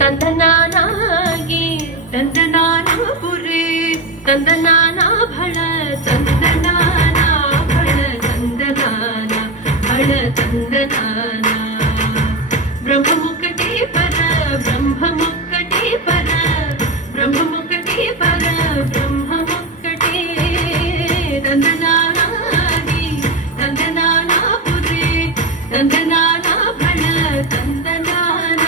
ತಂದನಾನಾಗಿ ತಂದನಾನಪುರೇ ತಂದನಾನ ಭಳ ತಂದನಾನ ಭಳ ತಂದನಾನ ಭಳ ತಂದನಾನ ಬ್ರಹ್ಮಮುಕಟೇ ಪರ ಬ್ರಹ್ಮಮುಕಟೇ ಪರ ಬ್ರಹ್ಮಮುಕಟೇ ಪರ ಬ್ರಹ್ಮಮುಕಟೇ ತಂದನಾನಾಗಿ ತಂದನಾನಪುರೇ ತಂದನಾನ ಭಳ ತಂದನಾನ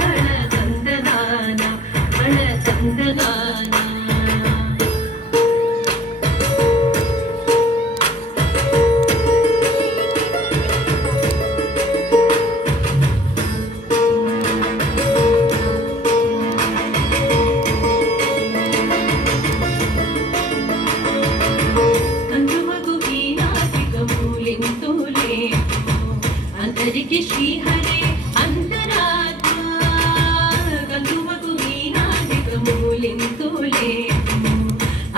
ಭಳ ತಂದನಾನ ಭಳ ತಂದನಾನ अंतरिके श्री हरे अंतरात्मा गंगु मगु वीणादिकमूलिंतुले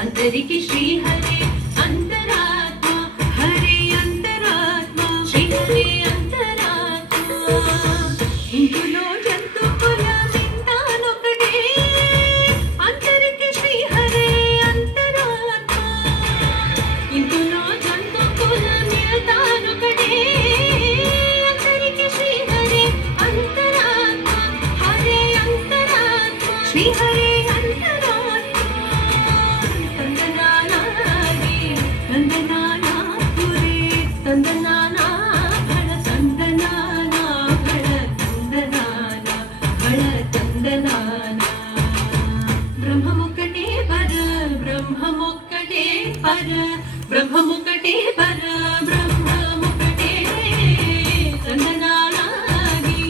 अंतरिके श्री हरे अंतरात्मा हरे अंतरात्मा श्री हरे अंतरात्मा इंदुलो जंतु कुल विंतानोकटे अंतरिके श्री हरे अंतरात्मा इंदुलो जंतु कुल विंतानोकटे श्री हरे अंतरात्मा तंदनानागी तंदनानापुरे तंदनाना भळ तंदनाना भळ तंदनाना भळ तंदनाना ब्रह्ममुकटे पर ब्रह्ममुकटे पर ब्रह्ममुकटे पर ब्रह्ममुकटे तंदनानागी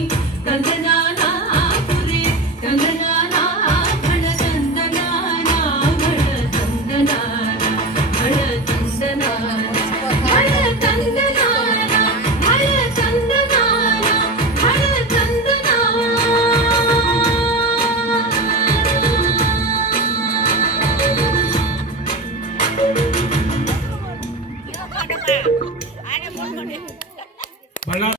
तंदनानापुरे तंदनाना